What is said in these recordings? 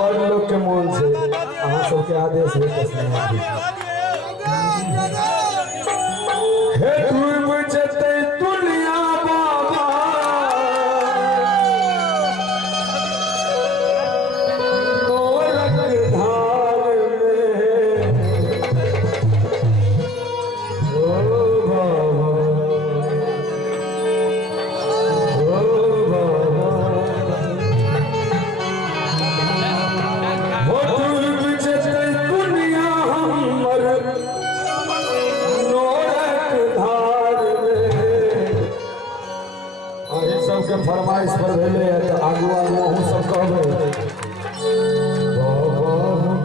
बड़ लोग के मन से अहाँ सबके आदेश है हे डूब जते दुनिया बाबा गोलक धार में ओ बाबा फरमाइश पर भेले है तो आगू आगू हम सब कहबे बाबा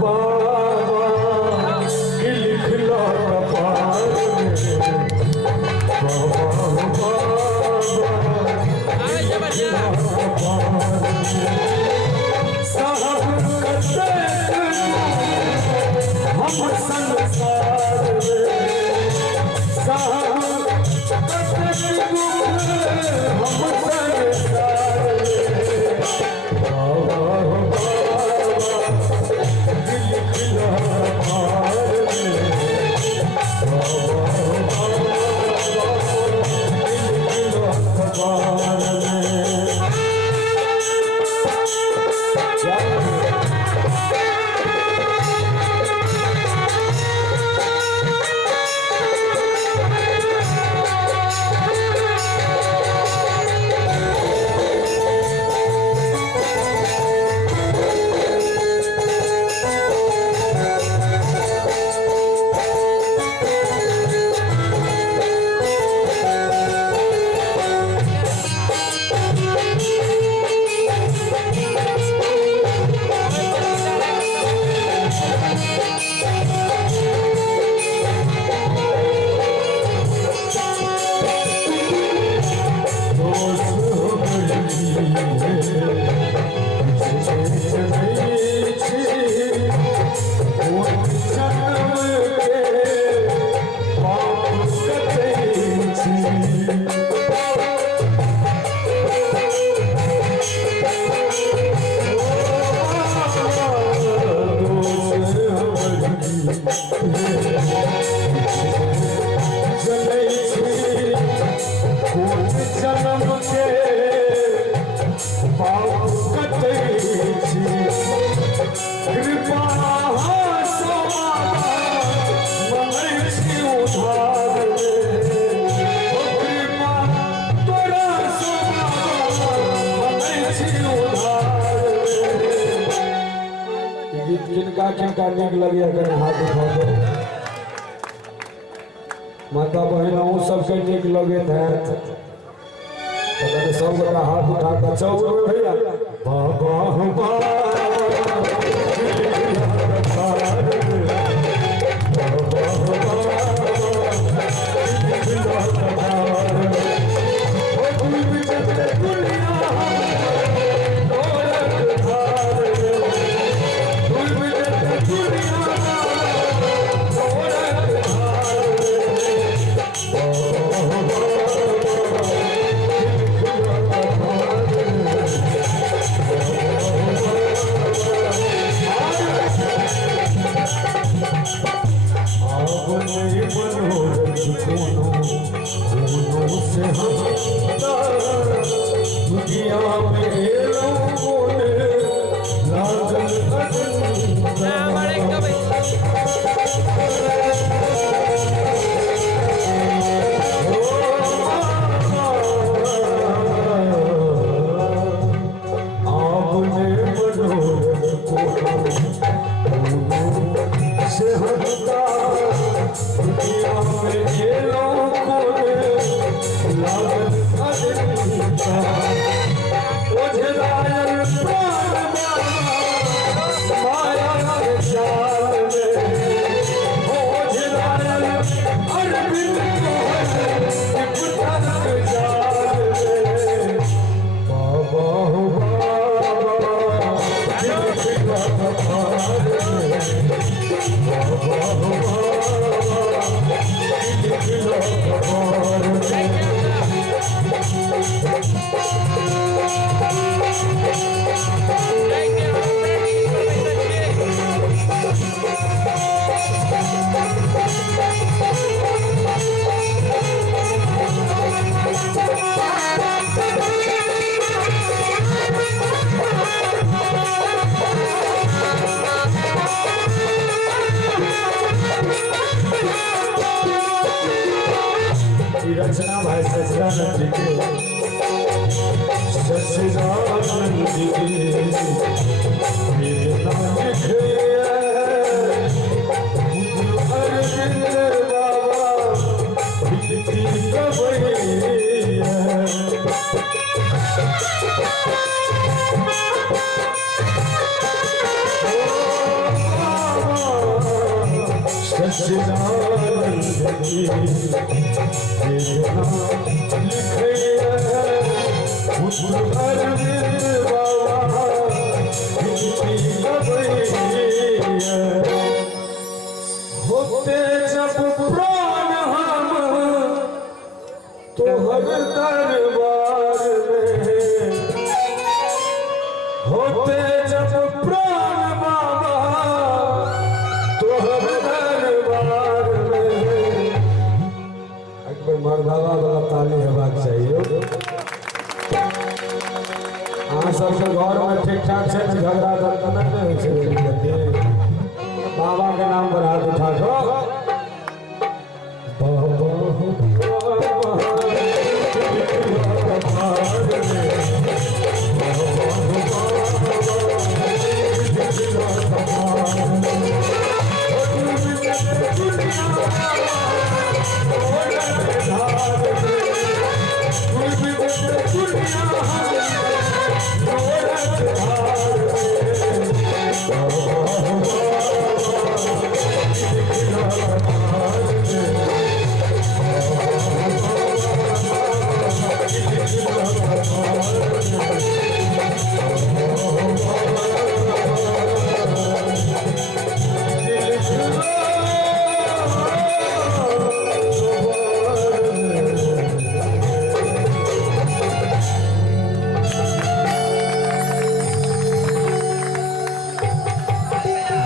बाबा की लिखला कपार में बाबा बाबा साहब करते हम संसार में साहब करते हम किनका नीक लगे अगर हाथ उठा दो माता बहन सबके नीक लगे सब गोटा हाथ उठा कर चौक भैया बाबा ससुरानंद की वेदना लिखे अरविंद बाबा बिकती गवैया सच्चिदानंद की वेदना लिखे अरविंद बाबा बिकती गवैया होते जब प्राण हम तो हर दरबार में होते जब प्राण बाबा तो हर दरबार में अकबर मर्दावा वाला ताली हेबाक चाहिए। अहाँ सबके घर में ठीक ठाक छै झगड़ा दर्द नहीं होइ छै बाबा के नाम पर हाथ उठा दो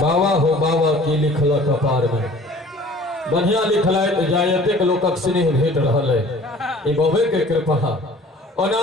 बाबा हो बाबा की लिखल कपार में बढ़िया लिखल जायते लोकक स्नेह भेट रहा है, बाबे के कृपा ओना।